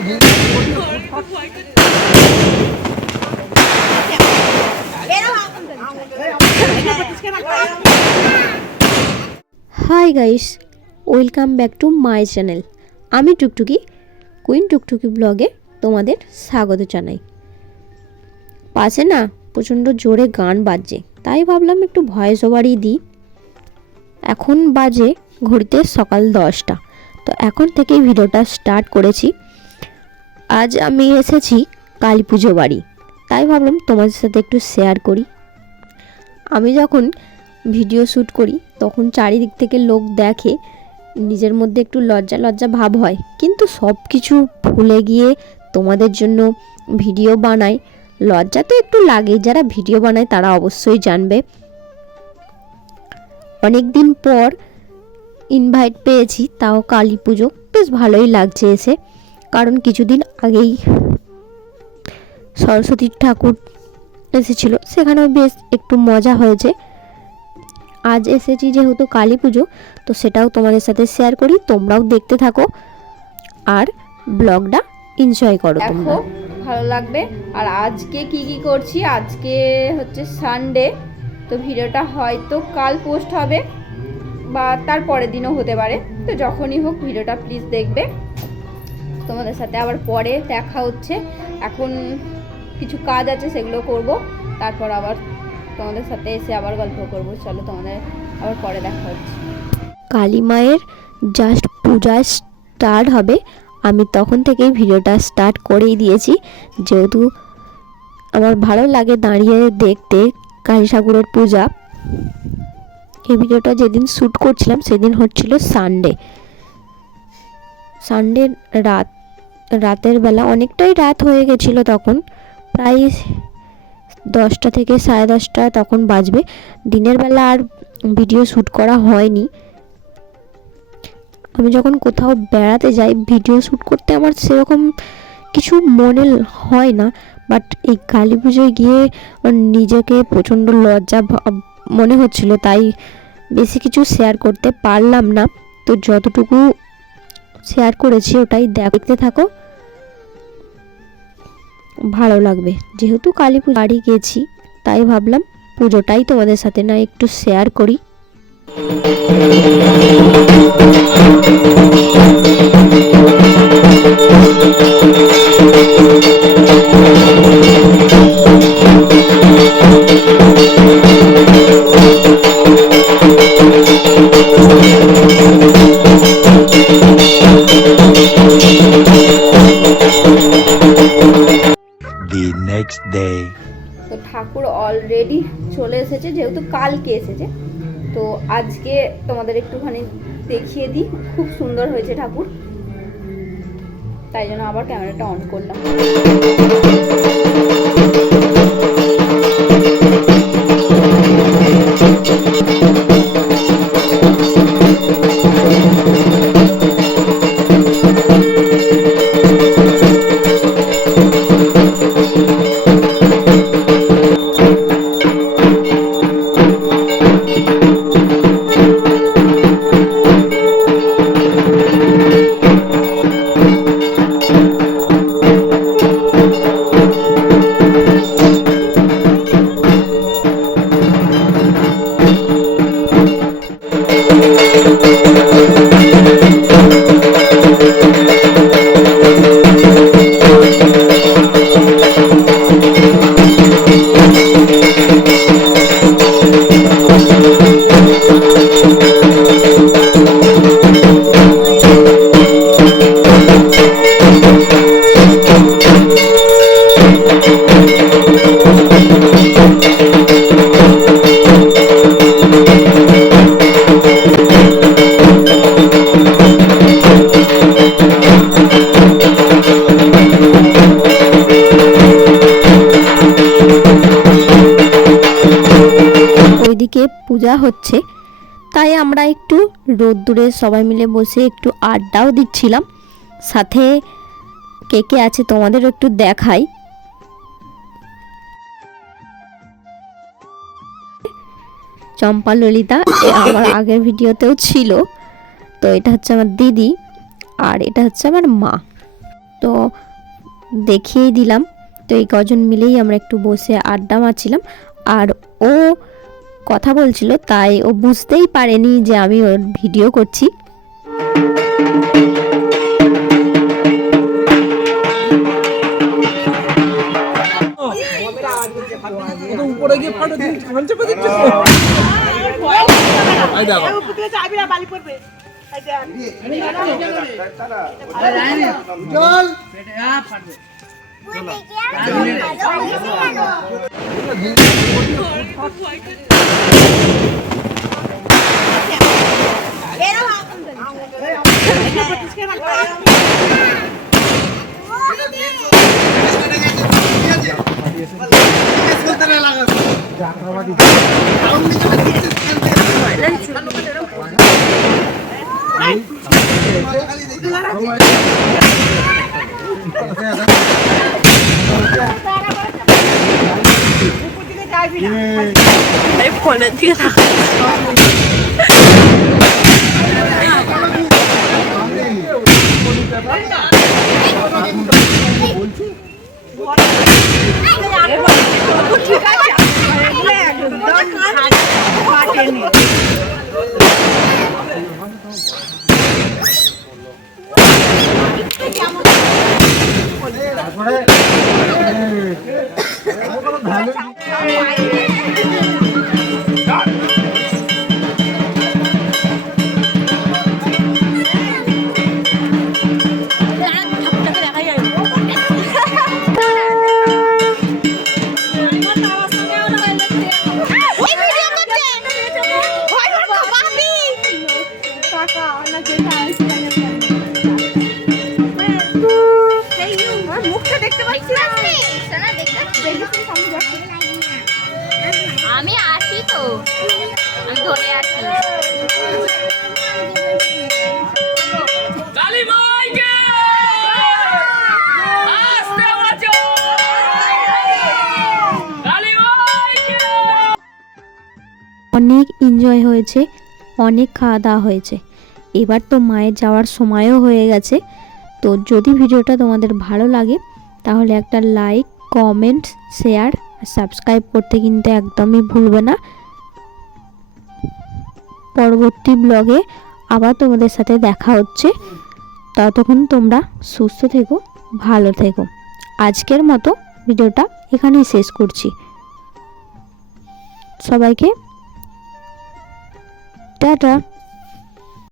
Hi guys, welcome back to my channel. আমি টুকটুকি, queen টুকটুকি ব্লগে তোমাদের স্বাগত জানাই। পাশে না প্রচণ্ড জোরে গান বাজছে, তাই ভাবলাম একটু ভয়েস ওভারই দিই। এখন বাজে ঘড়িতে সকাল 10টা। তো এখন থেকেই ভিডিওটা স্টার্ট করেছি। আজ আমি এসেছি কালী পুজো বাড়ি, তাই ভাবলাম তোমাদের সাথে একটু শেয়ার করি। আমি যখন ভিডিও শ্যুট করি তখন চারিদিক থেকে লোক দেখে, নিজের মধ্যে একটু লজ্জা লজ্জা ভাব হয়, কিন্তু সব কিছু ভুলে গিয়ে তোমাদের জন্য ভিডিও বানাই। লজ্জা তো একটু লাগেই, যারা ভিডিও বানায় তারা অবশ্যই জানবে। অনেক দিন পর ইনভাইট পেয়েছি, তাও কালী পুজো, বেশ ভালোই লাগছে এসে। কারণ কিছুদিন আগেই সরস্বতী ঠাকুর এসেছিল, সেখানেও বেশ একটু মজা হয়েছে। আজ এসেছি যেহেতু কালী পুজো, তো সেটাও তোমাদের সাথে শেয়ার করি, তোমরাও দেখতে থাকো আর ব্লগটা এনজয় করো। তোমরা ভালো লাগবে। আর আজকে কি করছি, আজকে হচ্ছে সানডে, তো ভিডিওটা হয়তো কাল পোস্ট হবে বা তার পরের দিনও হতে পারে। তো যখনই হোক ভিডিওটা প্লিজ দেখবে। তোমাদের সাথে আবার পরে দেখা হচ্ছে। এখন কিছু কাজ আছে, সেগুলো করব, তারপর আবার তোমাদের সাথে এসে আবার গল্প করব। চলো, তোমাদের আবার পরে দেখা হচ্ছে। কালী মায়ের জাস্ট পূজা স্টার্ট হবে, আমি তখন থেকেই ভিডিওটা স্টার্ট করেই দিয়েছি, যেহেতু আমার ভালো লাগে দাঁড়িয়ে দেখতে কালী ঠাকুরের পূজা। এই ভিডিওটা যেদিন শ্যুট করছিলাম সেদিন হচ্ছিল সানডে রাতের বেলা, অনেকটাই রাত হয়ে গেছিলো তখন, প্রায় 10টা থেকে 10:30 তখন বাজবে। দিনের বেলা আর ভিডিও শ্যুট করা হয়নি। আমি যখন কোথাও বেড়াতে যাই ভিডিও শ্যুট করতে আমার সেরকম কিছু মনে হয় না, বাট এই কালী পুজোয় গিয়ে নিজেকে প্রচণ্ড লজ্জা মনে হচ্ছিল, তাই বেশি কিছু শেয়ার করতে পারলাম না। তো যতটুকু শেয়ার করেছি ওটাই দেখতে থাকো, ভালো লাগবে। যেহেতু কালী পুজো বাড়ি গেছি, তাই ভাবলাম পুজোটাই তোমাদের সাথে না একটু শেয়ার করি। তো ঠাকুর অলরেডি চলে এসেছে, যেহেতু কালকে এসেছে, তো আজকে তোমাদের একটুখানি দেখিয়ে দিই। খুব সুন্দর হয়েছে ঠাকুর, তাই জন্য আবার ক্যামেরাটা অন করলাম। ওইদিকে পূজা হচ্ছে, তাই আমরা একটু রোদ্দুরে সবাই মিলে বসে একটু আড্ডাও দিচ্ছিলাম। সাথে কে কে আছে তোমাদেরও একটু দেখাই। চম্পা ললিতা আমার আগের ভিডিওতেও ছিল। তো এটা হচ্ছে আমার দিদি, আর এটা হচ্ছে আমার মা। তো দেখিয়েই দিলাম। তো এই কজন মিলেই আমরা একটু বসে আড্ডা মারছিলাম। আর ও কথা বলছিল, তাই ও বুঝতেই পারেনি যে আমি ওর ভিডিও করছি। উপরে গিয়ে ফটো চেপে দিচ্ছে ফোনের দিকে আমি আছি তো, আমি ধরে আছি। অনেক এনজয় হয়েছে, অনেক খাওয়া দাওয়া হয়েছে। এবার তো মায়ের যাওয়ার সময়ও হয়ে গেছে। তো যদি ভিডিওটা তোমাদের ভালো লাগে তাহলে একটা লাইক, কমেন্ট, শেয়ার, সাবস্ক্রাইব করতে কিন্তু একদমই ভুলবে না। পরবর্তী ব্লগে আবার তোমাদের সাথে দেখা হচ্ছে। ততক্ষণ তোমরা সুস্থ থেকো, ভালো থেকো। আজকের মতো ভিডিওটা এখানেই শেষ করছি। সবাইকে টাটা।